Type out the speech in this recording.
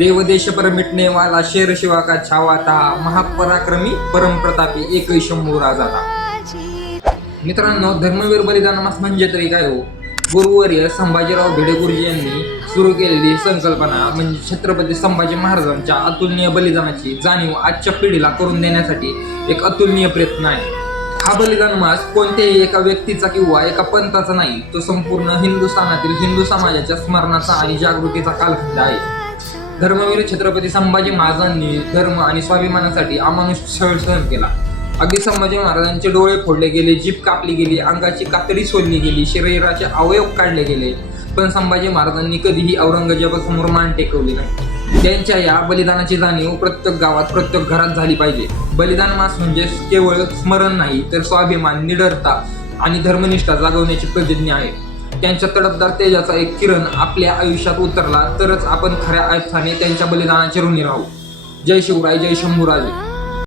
देव देश पर मिटने वाला शेर शिवा का छावा था, महापराक्रमी परमप्रतापी एकही शंभू राजा था. मित्रांनो, धर्मवीर बलिदान मास म्हणजे तरी काय हो? गुरुवर्य संभाजीराव भिडे गुरुजी यांनी सुरू केलेली संकल्पना म्हणजे छत्रपती संभाजी महाराजांच्या अतुलनीय बलिदानाची जाणीव आजच्या पिढीला करून देण्यासाठी एक अतुलनीय प्रयत्न आहे. हा बलिदान मास कोणत्याही एका व्यक्तीचा किंवा एका पंथाचा नाही, तो संपूर्ण हिंदुस्थानातील हिंदू समाजाच्या स्मरणाचा आणि जागृतीचा कालखंड आहे. धर्मवीर छत्रपती संभाजी महाराजांनी धर्म आणि स्वाभिमानासाठी अमानुष छळ सहन केला. अगदी संभाजी महाराजांचे डोळे फोडले गेले, जीभ कापली गेली, अंगाची कातडी सोलली गेली, शरीराचे अवयव काढले गेले, पण संभाजी महाराजांनी कधीही औरंगजेबासमोर मान टेकवली नाही. त्यांच्या या बलिदानाची जाणीव प्रत्येक गावात, प्रत्येक घरात झाली पाहिजे. बलिदान मास म्हणजे केवळ स्मरण नाही, तर स्वाभिमान, निडरता आणि धर्मनिष्ठा जागवण्याची प्रतिज्ञा आहे. त्यांच्या तडफदार तेजाचा एक किरण आपल्या आयुष्यात उतरला तरच आपण खऱ्या अर्थाने त्यांच्या बलिदानाचे ऋणी राहू. जय शिवराय, जय शंभूराजे.